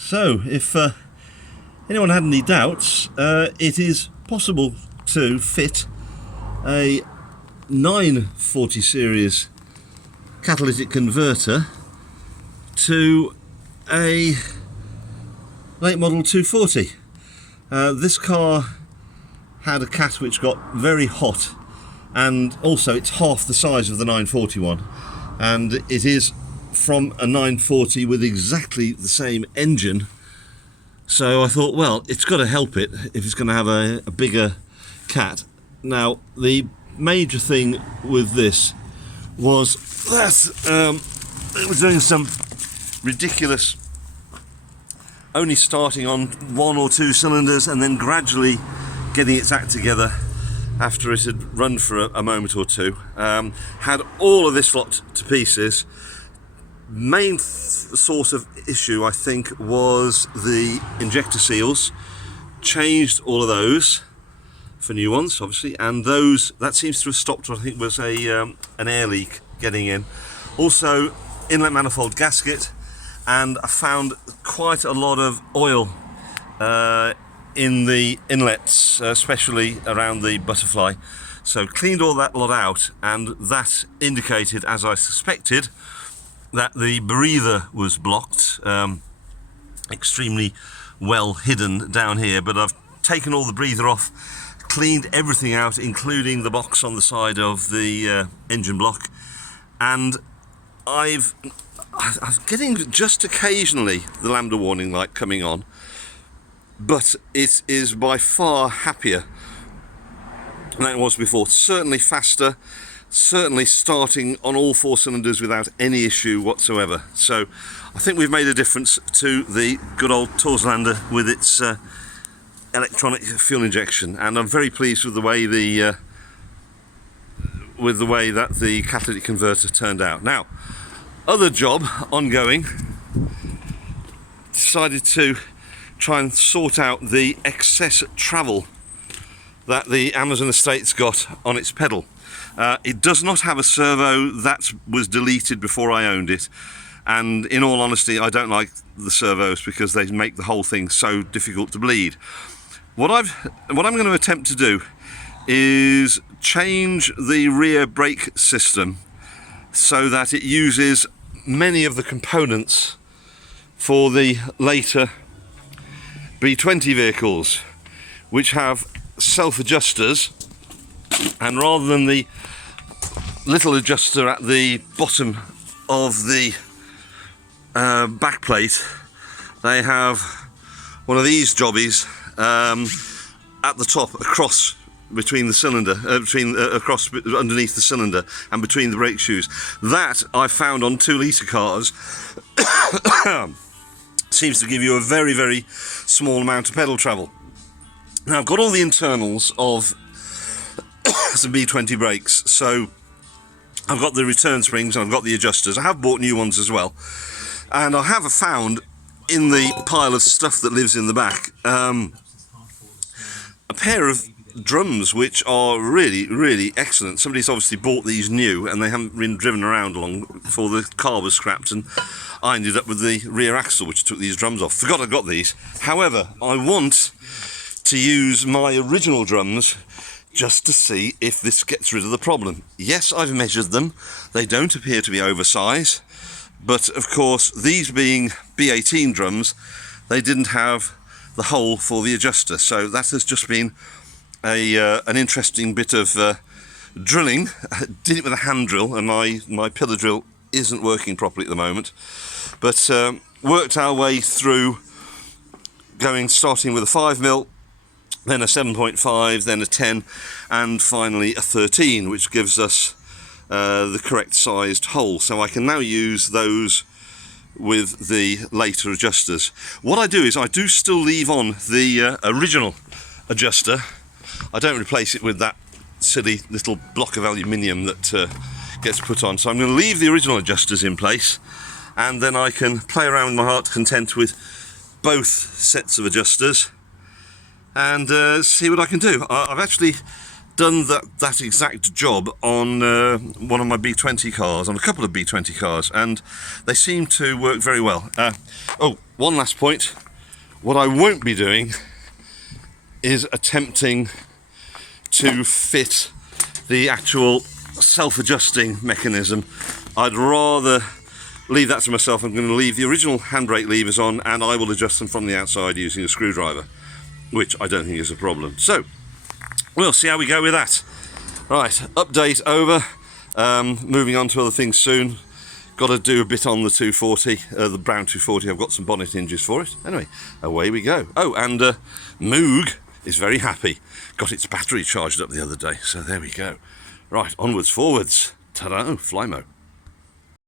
So, if anyone had any doubts, it is possible to fit a 940 series catalytic converter to a late model 240. This car had a cat which got very hot, and also it's half the size of the 941, and it is from a 940 with exactly the same engine. So I thought, well, it's got to help it if it's going to have a bigger cat. Now, the major thing with this was that it was doing some ridiculous, only starting on 1 or 2 cylinders and then gradually getting its act together after it had run for a moment or two. Had all of this lot to pieces. Main source of issue, I think, was the injector seals. Changed all of those for new ones, obviously, and that seems to have stopped what I think was an air leak getting in. Also, inlet manifold gasket, and I found quite a lot of oil in the inlets, especially around the butterfly. So cleaned all that lot out, and that indicated, as I suspected, that the breather was blocked, extremely well hidden down here. But I've taken all the breather off, cleaned everything out, including the box on the side of the engine block, and I'm getting just occasionally the lambda warning light coming on, but it is by far happier than it was before. Certainly faster, certainly starting on all 4 cylinders without any issue whatsoever. So I think we've made a difference to the good old Torslanda with its electronic fuel injection, and I'm very pleased with the way that the catalytic converter turned out. Now, other job ongoing, decided to try and sort out the excess travel that the Amazon Estate's got on its pedal. It does not have a servo. That was deleted before I owned it, and in all honesty, I don't like the servos because they make the whole thing so difficult to bleed. What I'm going to attempt to do is change the rear brake system so that it uses many of the components for the later B20 vehicles, which have self-adjusters, and rather than the little adjuster at the bottom of the back plate, they have one of these jobbies at the top, across between the cylinder, across underneath the cylinder and between the brake shoes. That I found on 2-litre cars seems to give you a very, very small amount of pedal travel. Now, I've got all the internals of some B20 brakes, so I've got the return springs and I've got the adjusters. I have bought new ones as well, and I have found in the pile of stuff that lives in the back a pair of drums which are really, really excellent. Somebody's obviously bought these new and they haven't been driven around long before the car was scrapped, and I ended up with the rear axle which took these drums off. Forgot I got these. However, I want to use my original drums just to see if this gets rid of the problem. Yes, I've measured them. They don't appear to be oversized, but of course, these being B18 drums, they didn't have the hole for the adjuster. So that has just been an interesting bit of drilling. Did it with a hand drill, and my pillar drill isn't working properly at the moment. But worked our way through, starting with a 5mm, then a 7.5, then a 10, and finally a 13, which gives us the correct sized hole. So I can now use those with the later adjusters. What I do is I do still leave on the original adjuster. I don't replace it with that silly little block of aluminium that gets put on. So I'm going to leave the original adjusters in place, and then I can play around with my heart's content with both sets of adjusters and see what I can do. I've actually done that exact job on one of my B20 cars, on a couple of B20 cars, and they seem to work very well. Oh, one last point. What I won't be doing is attempting to fit the actual self-adjusting mechanism. I'd rather leave that to myself. I'm going to leave the original handbrake levers on, and I will adjust them from the outside using a screwdriver, which I don't think is a problem. So we'll see how we go with that. Right, update over. Moving on to other things soon. Got to do a bit on the 240, the brown 240. I've got some bonnet hinges for it. Anyway, away we go. Oh, and Moog is very happy. Got its battery charged up the other day, so there we go. Right, onwards, forwards. Ta-da, Flymo.